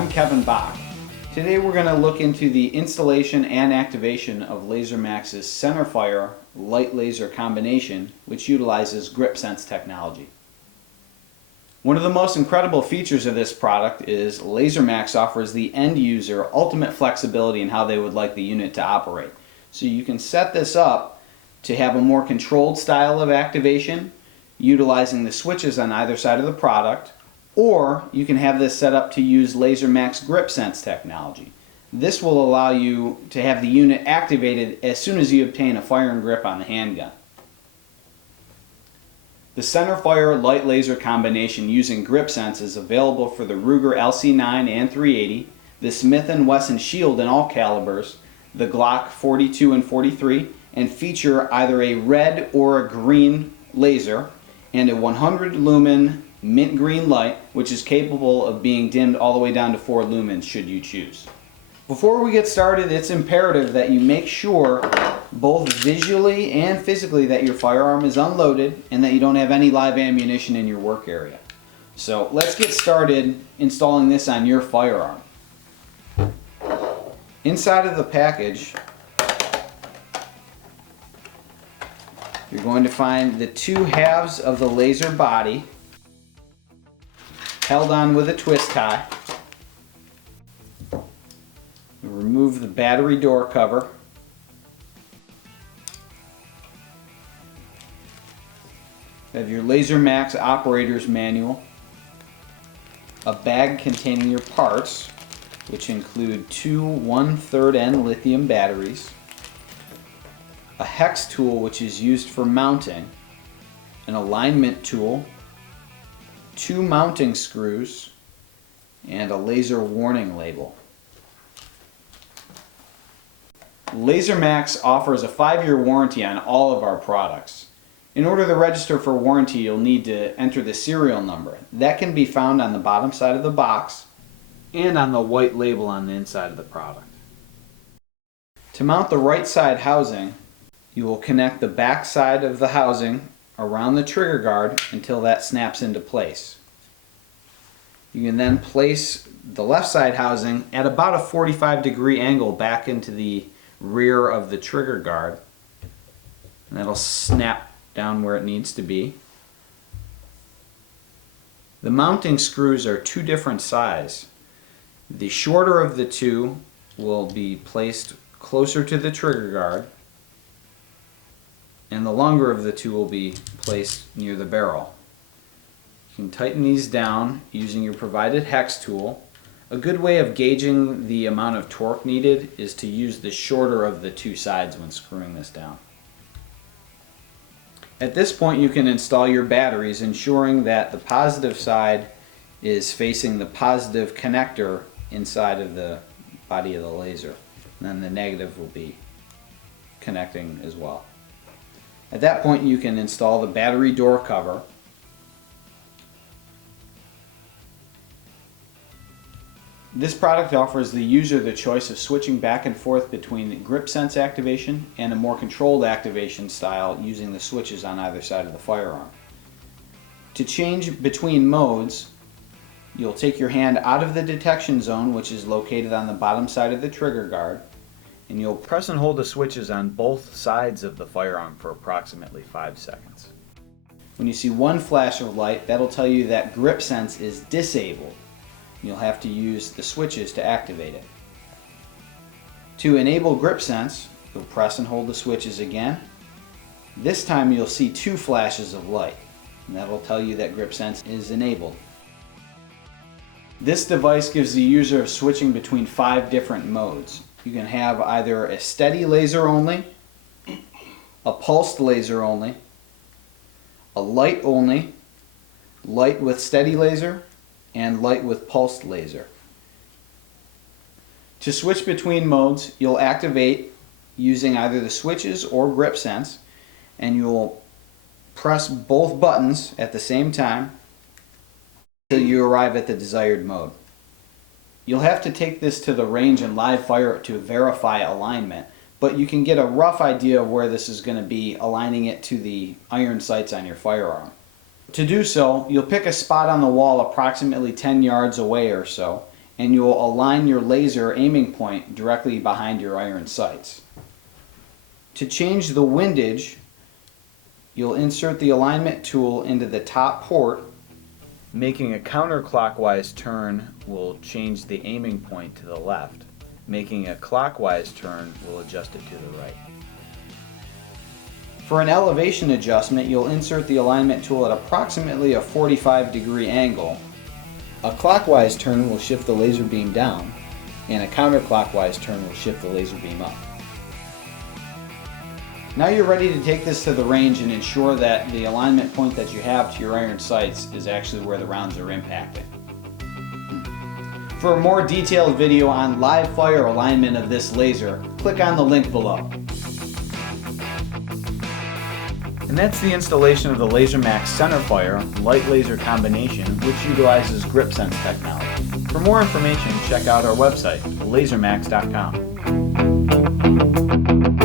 I'm Kevin Bach. Today we're going to look into the installation and activation of LaserMax's CenterFire light laser combination, which utilizes GripSense technology. One of the most incredible features of this product is LaserMax offers the end user ultimate flexibility in how they would like the unit to operate. So you can set this up to have a more controlled style of activation, utilizing the switches on either side of the product, or you can have this set up to use LaserMax GripSense technology. This will allow you to have the unit activated as soon as you obtain a firing grip on the handgun. The CenterFire light laser combination using GripSense is available for the Ruger LC9 and 380, the Smith & Wesson Shield in all calibers, the Glock 42 and 43, and feature either a red or a green laser and a 100 lumen mint green light, which is capable of being dimmed all the way down to 4 lumens should you choose. Before we get started, it's imperative that you make sure both visually and physically that your firearm is unloaded and that you don't have any live ammunition in your work area. So let's get started installing this on your firearm. Inside of the package, you're going to find the two halves of the laser body held on with a twist tie. Remove the battery door cover. You have your LaserMax operator's manual, a bag containing your parts, which include two 1/3 N lithium batteries, a hex tool which is used for mounting, an alignment tool, 2 mounting screws, and a laser warning label. LaserMax offers a 5-year warranty on all of our products. In order to register for warranty, you'll need to enter the serial number. That can be found on the bottom side of the box and on the white label on the inside of the product. To mount the right side housing, you will connect the back side of the housing around the trigger guard until that snaps into place. You can then place the left side housing at about a 45-degree angle back into the rear of the trigger guard, and that'll snap down where it needs to be. The mounting screws are 2 different sizes. The shorter of the two will be placed closer to the trigger guard, and the longer of the two will be placed near the barrel. You can tighten these down using your provided hex tool. A good way of gauging the amount of torque needed is to use the shorter of the two sides when screwing this down. At this point, you can install your batteries, ensuring that the positive side is facing the positive connector inside of the body of the laser, and then the negative will be connecting as well. At that point, you can install the battery door cover. This product offers the user the choice of switching back and forth between GripSense activation and a more controlled activation style using the switches on either side of the firearm. To change between modes, you'll take your hand out of the detection zone, which is located on the bottom side of the trigger guard, and you'll press and hold the switches on both sides of the firearm for approximately 5 seconds. When you see one flash of light, that'll tell you that GripSense is disabled. You'll have to use the switches to activate it. To enable GripSense, you'll press and hold the switches again. This time you'll see 2 flashes of light, and that'll tell you that GripSense is enabled. This device gives the user switching between 5 different modes. You can have either a steady laser only, a pulsed laser only, a light only, light with steady laser, and light with pulsed laser. To switch between modes, you'll activate using either the switches or GripSense, and you'll press both buttons at the same time until you arrive at the desired mode. You'll have to take this to the range and live fire it to verify alignment, but you can get a rough idea of where this is going to be, aligning it to the iron sights on your firearm. To do so, you'll pick a spot on the wall approximately 10 yards away or so, and you will align your laser aiming point directly behind your iron sights. To change the windage, you'll insert the alignment tool into the top port. Making a counterclockwise turn will change the aiming point to the left. Making a clockwise turn will adjust it to the right. For an elevation adjustment, you'll insert the alignment tool at approximately a 45-degree angle. A clockwise turn will shift the laser beam down, and a counterclockwise turn will shift the laser beam up. Now you're ready to take this to the range and ensure that the alignment point that you have to your iron sights is actually where the rounds are impacted. For a more detailed video on live fire alignment of this laser, click on the link below. And that's the installation of the LaserMax CenterFire light laser combination, which utilizes GripSense technology. For more information, check out our website, LaserMax.com.